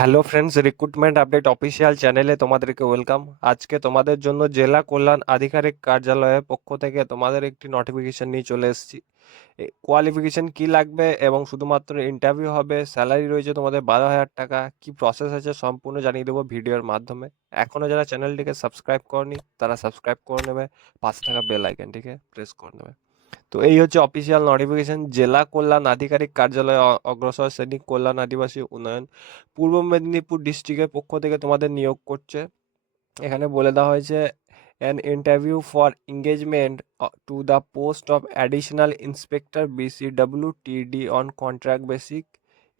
Hello friends recruitment update official চ্যানেলে তোমাদেরকে welcome আজকে তোমাদের জন্য জেলা কল্যাণ আধিকারিক কার্যালয়ের পক্ষ থেকে তোমাদের একটি নোটিফিকেশন নিয়ে চলে এসেছি। কোয়ালিফিকেশন কি লাগবে এবং শুধুমাত্র ইন্টারভিউ হবে স্যালারি রয়েছে তোমাদের বারো হাজার টাকা। কি প্রসেস আছে সম্পূর্ণ জানিয়ে দেবো ভিডিওর মাধ্যমে। এখনও যারা চ্যানেলটিকে সাবস্ক্রাইব করনি, তারা সাবস্ক্রাইব করে নেবে। পাঁচ টাকা বেল আইকনটিকে প্রেস করে নেবে। তো এই হচ্ছে অফিসিয়াল নোটিফিকেশন জেলা কল্যাণ আধিকারিক কার্যালয় অগ্রসর শ্রেণি কল্যাণ আদিবাসী উন্নয়ন, পূর্ব মেদিনীপুর ডিস্ট্রিক্টের পক্ষ থেকে তোমাদের নিয়োগ করছে। এখানে বলে দেওয়া হয়েছে an interview for engagement to the post of additional inspector BCW TD on contract basic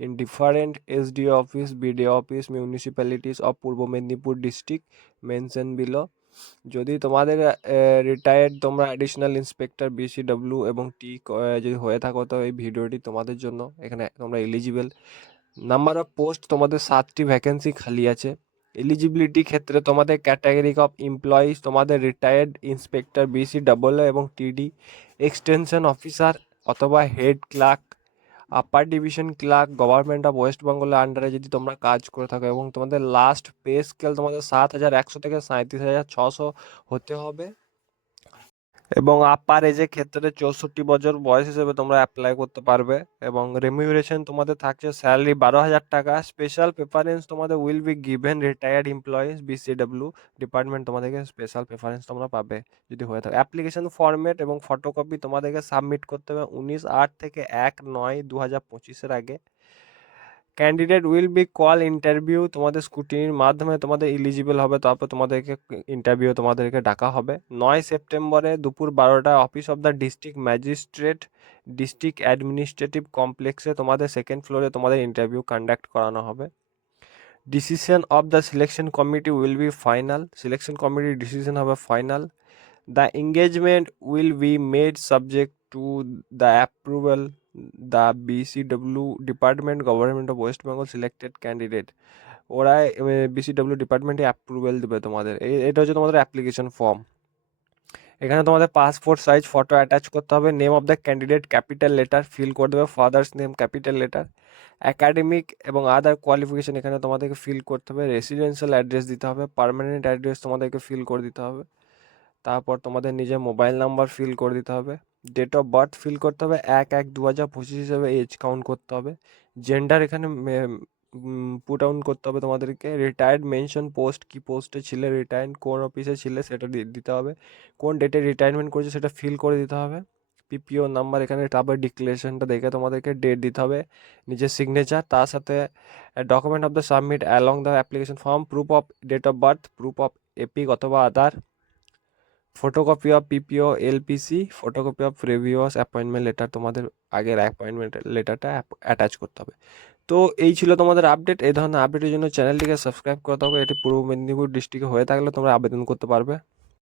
in different SDO office BDO office municipalities of Purba Medinipur district mention below যদি তোমাদের রিটায়ার্ড তোমরা অ্যাডিশনাল ইন্সপেক্টর বিসিডব্লিউ এবং টি যদি হয়ে থাকো, তো এই ভিডিওটি তোমাদের জন্য এখানে তোমরা এলিজিবল নাম্বার অফ পোস্ট তোমাদের সাতটি ভ্যাকেন্সি খালি আছে। এলিজিবিলিটি ক্ষেত্রে তোমাদের ক্যাটাগরি অফ এমপ্লয়িজ তোমাদের রিটায়ার্ড ইন্সপেক্টর বিসি ডবল এবং টিডি এক্সটেনশন অফিসার অথবা head clerk upper division clerk government of West বেঙ্গলের আন্ডারে যদি তোমরা কাজ করে থাকো এবং তোমাদের লাস্ট পে স্কেল তোমাদের সাত হাজার একশো থেকে সাঁত্রিশ হাজার ছশো হতে হবে। এবং আপার এজের ক্ষেত্রে চৌষট্টি বছর বয়স হিসেবে তোমরা অ্যাপ্লাই করতে পারবে এবং রেমিউরেশন তোমাদের থাকছে স্যালারি বারো হাজার টাকা। স্পেশাল প্রেফারেন্স তোমাদের will be given retired employees BCW department তোমাদেরকে স্পেশাল প্রেফারেন্স তোমরা পাবে যদি হয়ে থাকে। অ্যাপ্লিকেশন ফর্মেট এবং ফটোকপি তোমাদেরকে সাবমিট করতে হবে উনিশ আট থেকে এক নয় দু হাজার পঁচিশের আগে। Candidate will be call interview তোমাদের স্কুটিনির মাধ্যমে তোমাদের ইলিজিবল হবে, তারপর তোমাদেরকে ইন্টারভিউ তোমাদেরকে ডাকা হবে। নয় সেপ্টেম্বরে দুপুর বারোটা office of the district magistrate district administrative কমপ্লেক্সে তোমাদের সেকেন্ড ফ্লোরে তোমাদের ইন্টারভিউ কন্ডাক্ট করানো হবে। Decision of the selection committee will be final selection কমিটির ডিসিশন হবে final the engagement will be made subject to the approval the BCW department government of West Bengal selected candidate ওরা BCW ডিপার্টমেন্টে approval দেবে তোমাদের। এটা হচ্ছে তোমাদের application form এখানে তোমাদের পাসপোর্ট সাইজ ফটো অ্যাটাচ করতে হবে name of the candidate capital letter fill করে দেবে father's name capital letter academic এবং আদার কোয়ালিফিকেশন এখানে তোমাদেরকে ফিল করতে হবে রেসিডেন্সিয়াল অ্যাড্রেস দিতে হবে পার্মানেন্ট অ্যাড্রেস তোমাদেরকে ফিল করে দিতে হবে, তারপর তোমাদের নিজের মোবাইল নাম্বার ফিল করে দিতে হবে। ডেট অফ বার্থ ফিল করতে হবে এক এক দু হাজার পঁচিশ হিসেবে এজ কাউন্ট করতে হবে। জেন্ডার এখানে পুট আউট করতে হবে তোমাদেরকে। রিটায়ার্ড মেনশন পোস্ট কি পোস্টে ছিলে রিটায়ার্ড কোন অফিসে ছিলে সেটা দিতে হবে। কোন ডেটে রিটায়ারমেন্ট করেছে সেটা ফিল করে দিতে হবে। পিপিও নাম্বার এখানে তারপর ডিক্লারেশনটা দেখে তোমাদেরকে ডেট দিতে হবে। নিজের সিগনেচার তার সাথে document of the submit along the application form proof of date of birth proof of EPIC অথবা Aadhaar photocopy of PPO LPC photocopy of previous appointment letter তোমাদের আগের অ্যাপয়েন্টমেন্ট লেটারটা অ্যাটাচ করতে হবে। তো এই ছিল তোমাদের আপডেট এই ধরনের আপডেটের জন্য চ্যানেলটিকে সাবস্ক্রাইব করতে হবে এটি পূর্ব মেদিনীপুর ডিস্ট্রিক্টে হয়ে থাকলে তোমরা আবেদন করতে পারবে।